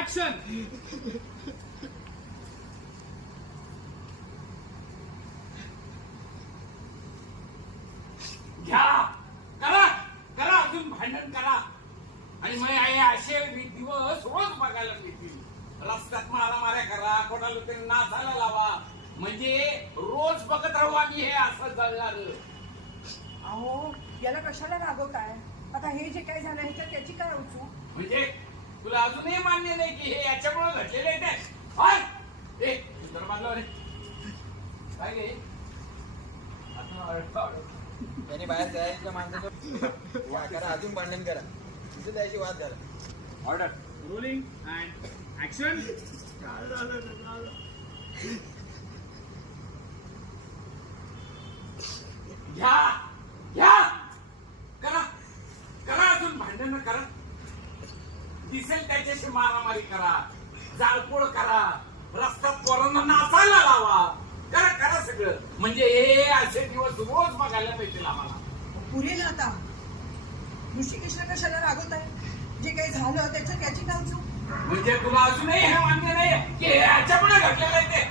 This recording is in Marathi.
ऍक्शन. घ्या, करा करा, अजून भांडण करा. आणि मग असे दिवस रोज बघायला मिळतील. रस्त्यात मारामाऱ्या करा, कोणाला तरी नाचायला लावा, म्हणजे रोज बघत राहू आम्ही हे असं जळणार. अहो याला कशाला रागवताय? आता हे जे काय झालं ह्याच्यात त्याची काय उचू? म्हणजे तुला अजूनही मान्य नाही की हे याच्यामुळे घडलेलं आहे ते? बांधलं रे काय गे त्यांनी बाहेर जायचं माणसाचं वाद करा, अजून भांडण करा, तिथे त्याची वाद झाला. Order rolling and action. घ्या घ्या, करा करा, अजून भांडण करा, दिसेल त्याच्याशी मारामारी करा, जाळपोळ करा, रस्त्यात पोरांना नाचायला लावा, करा करा सगळं. म्हणजे हे असे दिवस रोज बघायला मिळतील आम्हाला. पुरेल आता. ऋषिकेशला कशाला रागवताय? जे काही झालं त्याच्यात त्याची काय उचू? म्हणजे तुला अजूनही हे मान्य नाही की हे याच्यामुळे घडलेलं आहे ते?